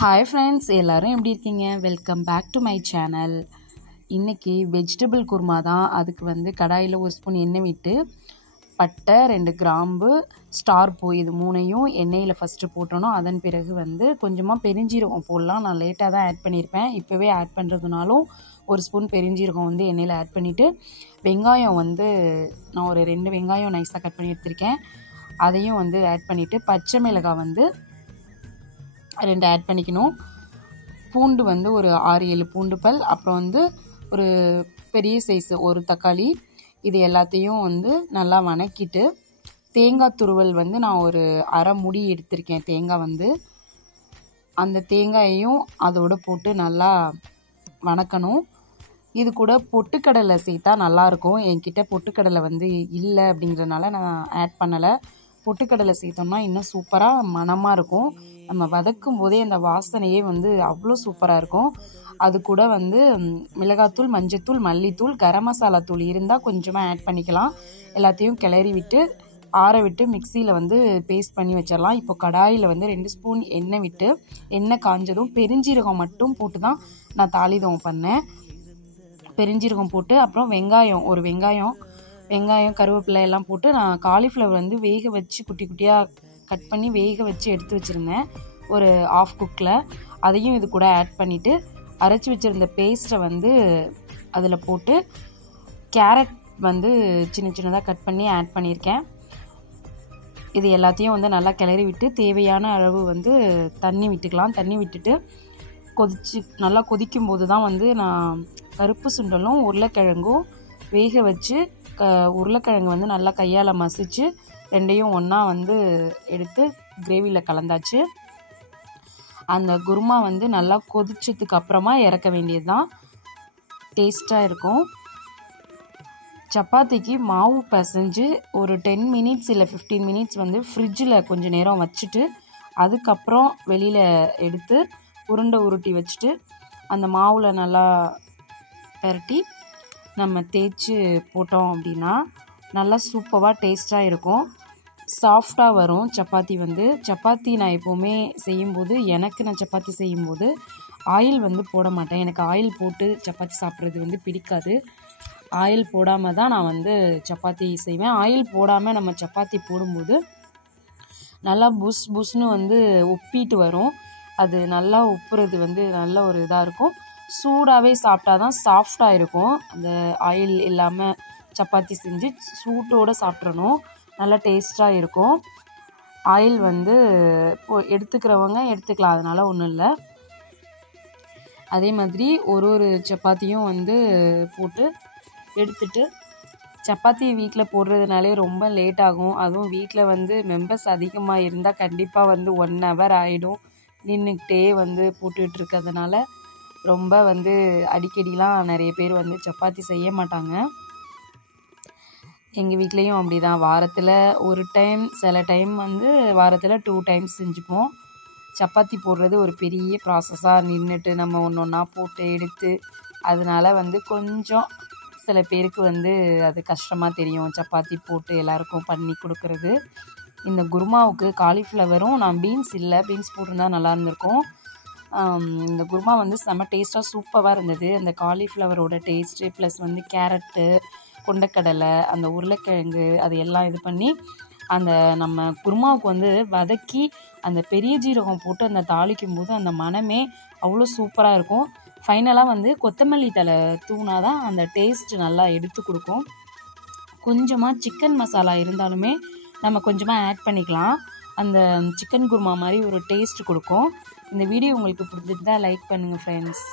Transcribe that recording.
Hi friends, எல்லோரும் எப்படி இருக்கீங்க? Welcome back to my channel. இன்றைக்கி வெஜிடபிள் குருமா தான். அதுக்கு வந்து கடாயில் ஒரு ஸ்பூன் எண்ணெய் விட்டு பட்டை, 2 கிராம்பு, ஸ்டார் பூ இது 3ஐயும் எண்ணெயில் ஃபஸ்ட்டு போட்டணும். அதன் பிறகு வந்து கொஞ்சமாக பெருஞ்சீரகம் போடலாம். நான் லேட்டாக தான் ஆட் பண்ணியிருப்பேன். இப்போவே ஆட் பண்ணுறதுனாலும் ஒரு ஸ்பூன் பெருஞ்சீரகம் வந்து எண்ணெயில் ஆட் பண்ணிவிட்டு, வெங்காயம் வந்து நான் ஒரு 2 வெங்காயம் நைஸாக கட் பண்ணி எடுத்திருக்கேன். அதையும் வந்து ஆட் பண்ணிவிட்டு, பச்சை மிளகாய் வந்து 2 ஆட் பண்ணிக்கணும். பூண்டு வந்து ஒரு 6-7 பூண்டு பல், அப்புறம் வந்து ஒரு பெரிய சைஸு ஒரு தக்காளி, இது எல்லாத்தையும் வந்து நல்லா வணக்கிட்டு, தேங்காய் துருவல் வந்து நான் ஒரு அரை முடி எடுத்திருக்கேன். தேங்காய் வந்து அந்த தேங்காயையும் அதோடு போட்டு நல்லா வணக்கணும். இது கூட பொட்டுக்கடலை சேர்த்தா நல்லாயிருக்கும். என்கிட்ட பொட்டுக்கடலை வந்து இல்லை அப்படிங்கிறதுனால நான் ஆட் பண்ணலை. பொட்டுக்கடலை சேர்த்தோம்னா இன்னும் சூப்பராக மணமாக இருக்கும். நம்ம வதக்கும் போதே அந்த வாசனையே வந்து அவ்வளோ சூப்பராக இருக்கும். அது கூட வந்து மிளகாத்தூள், மஞ்சத்தூள், மல்லித்தூள், கரம் மசாலா தூள் இருந்தால் கொஞ்சமாக ஆட் பண்ணிக்கலாம். எல்லாத்தையும் கிளறி விட்டு ஆற விட்டு மிக்சியில் வந்து பேஸ்ட் பண்ணி வச்சிடலாம். இப்போ கடாயில் வந்து 2 ஸ்பூன் எண்ணெய் விட்டு, எண்ணெய் காஞ்சதும் பெருஞ்சீரகம் மட்டும் போட்டு தான் நான் தாளிதம் பண்ணேன். பெருஞ்சீரகம் போட்டு அப்புறம் ஒரு வெங்காயம், கருவேப்பிலை எல்லாம் போட்டு நான் காலிஃப்ளவர் வந்து வேக வச்சு குட்டி குட்டியாக கட் பண்ணி வேக வச்சு எடுத்து வச்சுருந்தேன் ஒரு ஆஃப் குக்கில். அதையும் இது கூட ஆட் பண்ணிவிட்டு அரைச்சி வச்சுருந்த பேஸ்ட்டை வந்து அதில் போட்டு, கேரட் வந்து சின்ன சின்னதாக கட் பண்ணி ஆட் பண்ணியிருக்கேன். இது எல்லாத்தையும் வந்து நல்லா கிளறி விட்டு தேவையான அளவு வந்து தண்ணி விட்டுக்கலாம். தண்ணி விட்டுட்டு நல்லா கொதிக்கும் போது தான் வந்து நான் கருப்பு சுண்டலும் உருளைக்கிழங்கும் வேக வச்சு உருளைக்கிழங்கு வந்து நல்லா கையால் மசிச்சு 2ஐயும் ஒன்றா வந்து எடுத்து கிரேவியில் கலந்தாச்சு. அந்த குருமா வந்து நல்லா கொதிச்சதுக்கு அப்புறமா இறக்க வேண்டியது தான். டேஸ்ட்டாக இருக்கும். சப்பாத்திக்கு மாவு பிசைஞ்சு ஒரு 10 மினிட்ஸ் இல்லை 15 மினிட்ஸ் வந்து ஃப்ரிட்ஜில் கொஞ்சம் நேரம் வச்சுட்டு, அதுக்கப்புறம் வெளியில் எடுத்து உருட்டி வச்சுட்டு அந்த மாவில் நல்லா பரட்டி நம்ம தேய்ச்சி போட்டோம் அப்படின்னா நல்லா சூப்பராக டேஸ்ட்டாக இருக்கும். சாஃப்டாக வரும் சப்பாத்தி வந்து. சப்பாத்தி நான் எப்போவுமே செய்யும்போது, நான் சப்பாத்தி செய்யும்போது ஆயில் வந்து போட மாட்டேன். எனக்கு ஆயில் போட்டு சப்பாத்தி சாப்பிட்றது வந்து பிடிக்காது. ஆயில் போடாமல் தான் நான் வந்து சப்பாத்தி செய்வேன். ஆயில் போடாமல் நம்ம சப்பாத்தி போடும்போது நல்லா புஷ்னு வந்து உப்பிட்டு வரும். அது நல்லா உப்புறது வந்து நல்ல ஒரு இதாக இருக்கும். சூடாகவே சாப்பிட்டா தான் சாஃப்டாக இருக்கும். அந்த ஆயில் இல்லாமல் சப்பாத்தி செஞ்சு சூட்டோடு சாப்பிட்றணும். நல்லா டேஸ்ட்டாக இருக்கும். ஆயில் வந்து எடுத்துக்கிறவங்க எடுத்துக்கலாம், அதனால் ஒன்றும் இல்லை. அதே மாதிரி ஒரு சப்பாத்தியும் வந்து போட்டு எடுத்துட்டு, சப்பாத்தி வீட்டில் போடுறதுனாலே ரொம்ப லேட் ஆகும். அதுவும் வீட்டில் வந்து மெம்பர்ஸ் அதிகமாக இருந்தால் கண்டிப்பாக வந்து 1 ஹவர் ஆகிடும். நின்றுக்கிட்டே வந்து போட்டுக்கிட்டு இருக்கிறதுனால ரொம்ப வந்து அடிக்கடிலாம் நிறைய பேர் வந்து சப்பாத்தி செய்ய மாட்டாங்க. எங்கள் வீட்லேயும் அப்படி தான். வாரத்தில் ஒரு டைம், சில டைம் வந்து வாரத்தில் 2 டைம்ஸ் செஞ்சுப்போம். சப்பாத்தி போடுறது ஒரு பெரிய ப்ராசஸாக நின்றுட்டு நம்ம ஒன்றா போட்டு எடுத்து, அதனால் வந்து கொஞ்சம் சில பேருக்கு வந்து அது கஷ்டமாக தெரியும், சப்பாத்தி போட்டு எல்லாருக்கும் பண்ணி கொடுக்குறது. இந்த குருமாவுக்கு காலிஃப்ளவரும் நான் பீன்ஸ் போட்டிருந்தா நல்லா இருந்திருக்கும். இந்த குருமா வந்து செம்ம டேஸ்ட்டாக சூப்பராக இருந்தது. அந்த காலிஃப்ளவரோட டேஸ்ட்டு ப்ளஸ் வந்து கேரட்டு, கொண்டக்கடலை, அந்த உருளைக்கிழங்கு அது எல்லாம் இது பண்ணி அந்த நம்ம குருமாவுக்கு வந்து வதக்கி அந்த பெரிய ஜீரகம் போட்டு அந்த தாளிக்கும் போது அந்த மணமே அவ்வளோ சூப்பராக இருக்கும். ஃபைனலாக வந்து கொத்தமல்லி தழை தூணாதான் அந்த டேஸ்ட்டு நல்லா எடுத்து கொடுக்கும். கொஞ்சமாக சிக்கன் மசாலா இருந்தாலுமே நம்ம கொஞ்சமாக ஆட் பண்ணிக்கலாம். அந்த சிக்கன் குருமா மாதிரி ஒரு டேஸ்ட் கொடுக்கும். இந்த வீடியோ உங்களுக்கு பிடிச்சிருந்தா லைக் பண்ணுங்கள் ஃப்ரெண்ட்ஸ்.